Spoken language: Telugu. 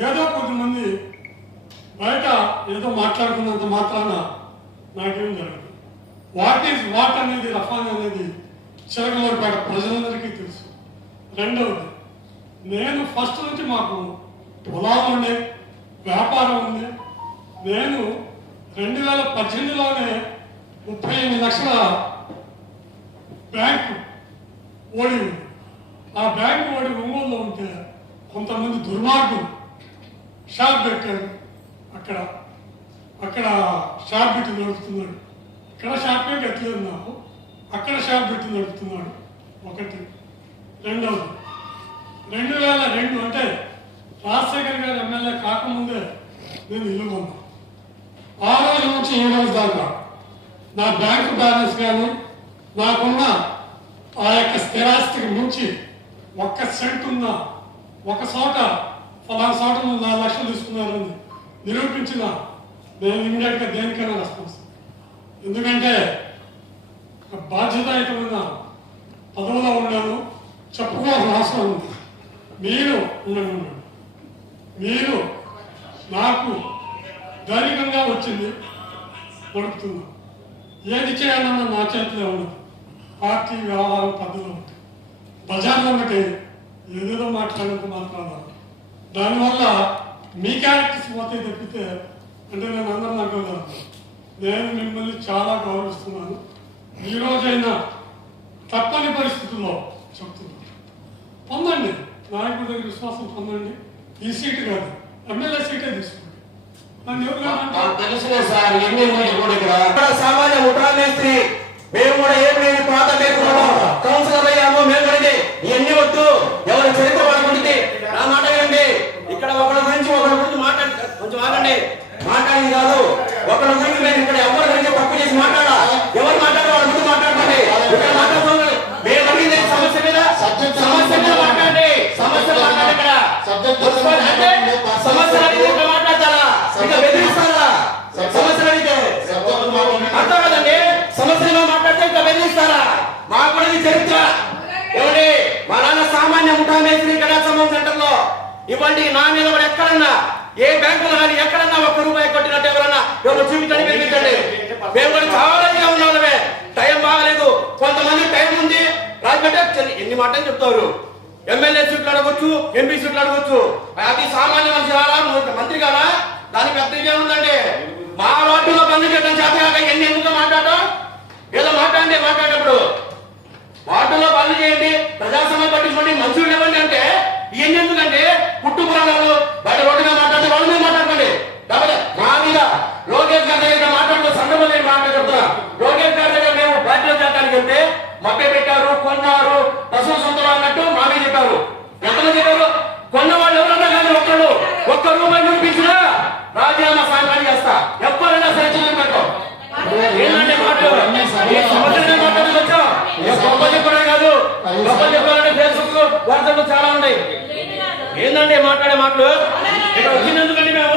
ఏదో కొద్దిమంది బయట ఏదో మాట్లాడుకున్నంత మాత్రాన నాకేం జరగదు. వాట్ ఈజ్ వాట్ అనేది రఫాన్ అనేది చిలకలూరుపేట ప్రజలందరికీ తెలుసు. రెండవది నేను ఫస్ట్ నుంచి మాకు పొలాలు ఉండే వ్యాపారం ఉంది నేను రెండు వేల పద్దెనిమిదిలోనే ముప్పై ఎనిమిది లక్షల బ్యాంకు ఓడి ఉంది. ఆ బ్యాంకు ఓడి ఒంగోలులో ఉంటే కొంతమంది దుర్మార్గులు షాప్ పెట్టాడు. అక్కడ అక్కడ షాప్ పెట్టి నడుపుతున్నాడు. ఇక్కడ షాపే పెట్టలేదు నాకు. అక్కడ షాప్ పెట్టి నడుపుతున్నాడు. ఒకటి. రెండవది. రెండు వేల రెండు అంటే రాజశేఖర్ గారు ఎమ్మెల్యే కాకముందే నేను ఇల్లు కొన్నాను ఆ రోజు నుంచి ఈ రోజు దాకా నా బ్యాంకు బ్యాలెన్స్ కానీ నాకున్న ఆ యొక్క స్థిరాస్తికి మించి ఒక్క సెంట్ ఉన్న ఒక చోట ఫలానా చోట నువ్వు నాలుగు లక్షలు తీసుకున్నారని నిరూపించిన నేను ఇండియా దేనికైనా రెస్పాన్స్. ఎందుకంటే బాధ్యతాయుతమైన పదవిలో ఉన్నాను చెప్పుకోవాల్సిన అవసరం ఉంది. మీరు ఉండండి. మీరు నాకు ధైర్యంగా వచ్చింది నడుపుతున్నా ఏది చేయాలన్నా నా చేతిలో ఉండదు. పార్టీ వ్యవహారం పద్ధతిలో ఉంటాయి. బజార్లో ఒకటి ఏదేదో మాట్లాడినంత మాట్లాడాలి. దానివల్ల మీ క్యారెక్టర్స్ పోతే తప్పితే. అంటే నేను అందరూ నాకు వదలను. నేను మిమ్మల్ని చాలా గౌరవిస్తున్నాను. ఈ రోజైనా తప్పని పరిస్థితుల్లో చెప్తున్నాను. పొందండి. నాయకుడి దగ్గర విశ్వాసం పొందండి. ఈ సీటు కాదు. ఎమ్మెల్యే సీటే తీసుకోండి. మాకు సామాన్య మేస్త్రి మేము కూడా ఏం లేని పాత పేర్కొన్నాం కౌన్సిలర్ అయ్యాము మేము కూడా ఇవన్నీ వద్దు ఎవరి చరిత్ర వాళ్ళ గురించి నా మాట వినండి ఇక్కడ ఒకరి గురించి ఒకరి గురించి మాట్లాడి కొంచెం ఆగండి మాట్లాడింది కాదు. ఒకరి గురించి మేము ఇక్కడ ఎవరి గురించి తప్పు చేసి మాట్లాడా ఎవరు మాట్లాడారు? వాళ్ళ గురించి మాట్లాడండి ఇక్కడ మాట్లాడుతున్నారు. మేము అడిగింది సమస్య మీద? సమస్య మీద మాట్లాడండి. సమస్య మాట్లాడండి ఇక్కడ. అడిగితే మాట్లాడతారా? బెదిరిస్తారా? అడిగితే. అర్థం కదండి. మాట్లాడితే బెదిరిస్తారా? కూడా చరిత్ర. ఏమండి? మా నాన్న సామాన్య ముఠా ఇవ్వండి నా మీద కూడా ఎక్కడన్నా ఏ బ్యాంకులో కానీ ఎక్కడన్నా ఒక్క రూపాయి కొట్టినట్టు ఎవరన్నా ఎవరు చూపించండి వినిపించండి మేము కూడా చాలా ఉన్నామే. టైం బాగలేదు. కొంతమంది టైం ఉంది. రాజకీయ ఎన్ని మాటలు చెప్తారు? ఎమ్మెల్యే సీట్లు అడగొచ్చు ఎంపీ సీట్లు అడగొచ్చు. అది సామాన్య మనిషి కాదా? మంత్రి కాదా? దానికి పెద్ద ఏముందండి మా వార్డులో పనులు చేయడం చేత కాక ఎన్ని ఎందుకు మాట్లాడటం? ఏదో మాట్లాడండి మాట్లాడేటప్పుడు. వార్డులో పనులు చేయండి. ప్రజాస్వామ్యం పట్టించుకోండి. మంచులు ఇవ్వండి అంటే ఇవన్నీ ఎందుకంటే పుట్టు పురాణాలు బయట రోడ్డు మీద మాట్లాడితే వాళ్ళ మీద మాట్లాడకండి. కాకపోతే మా మీద లోకేష్ గారి దగ్గర మాట్లాడుతున్న సందర్భం నేను మాట్లాడుతున్నా. లోకేష్ గారి దగ్గర మేము బాధ్యత చేయడానికి వెళ్తే మప్పే పెట్టారు కొన్నారు పశువు సొంతం అన్నట్టు మా మీద చెప్పారు. ఎంతమంది చెప్పారు? కొన్న ఏందండి మాట్లాడే మాటలు? ఇక్కడ వచ్చినందుకండి మేము